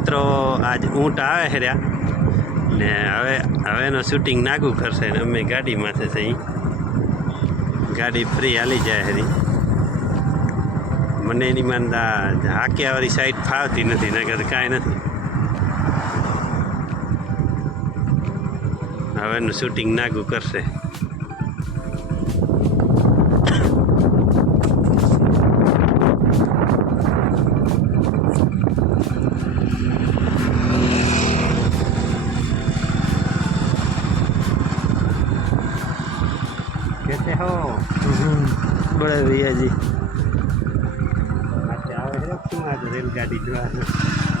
મિત્રો, આજ ઊંટ આવે હેર્યા ને હવે, હવેનું શૂટિંગ નાગું કરશે ને અમે ગાડીમાંથી છે ગાડી ફ્રી હાલી જાય હરી. મને એની માનતા હાકિયાવાળી સાઈડ ફાવતી નથી નગર કાંઈ નથી. હવેનું શૂટિંગ નાગું કરશે. कैसे हो बड़े भैया जी रेलगाड़ी द्वारा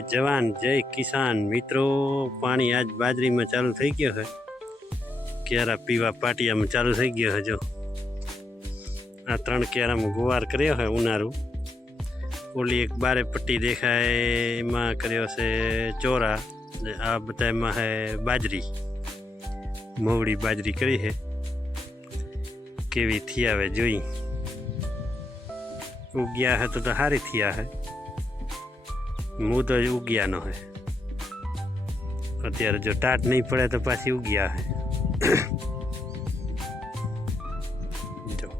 જવાન, જય કિસાન. મિત્રો, પાણી આજ બાજરીમાં ચાલુ થઈ ગયો છે. ક્યારા પીવા પાટિયામાં ચાલુ થઈ ગયો છે, જો. આ ત્રણ ક્યારામાં ગુવાર કર્યો છે, ઉનાળું. ઓલી એક બારે પટ્ટી દેખાય, એમાં કર્યો છે ચોરા. આ બધા એમાં છે બાજરી. મવડી બાજરી કરી છે. કેવી થયા હવે જોઈ. ઉગ્યા હે તો સારી થયા હે તો ઉગ્યા ઉગ્યાનો હોય અત્યારે જો ટાટ નહીં પડે તો પાછી ઉગ્યા હે. જો.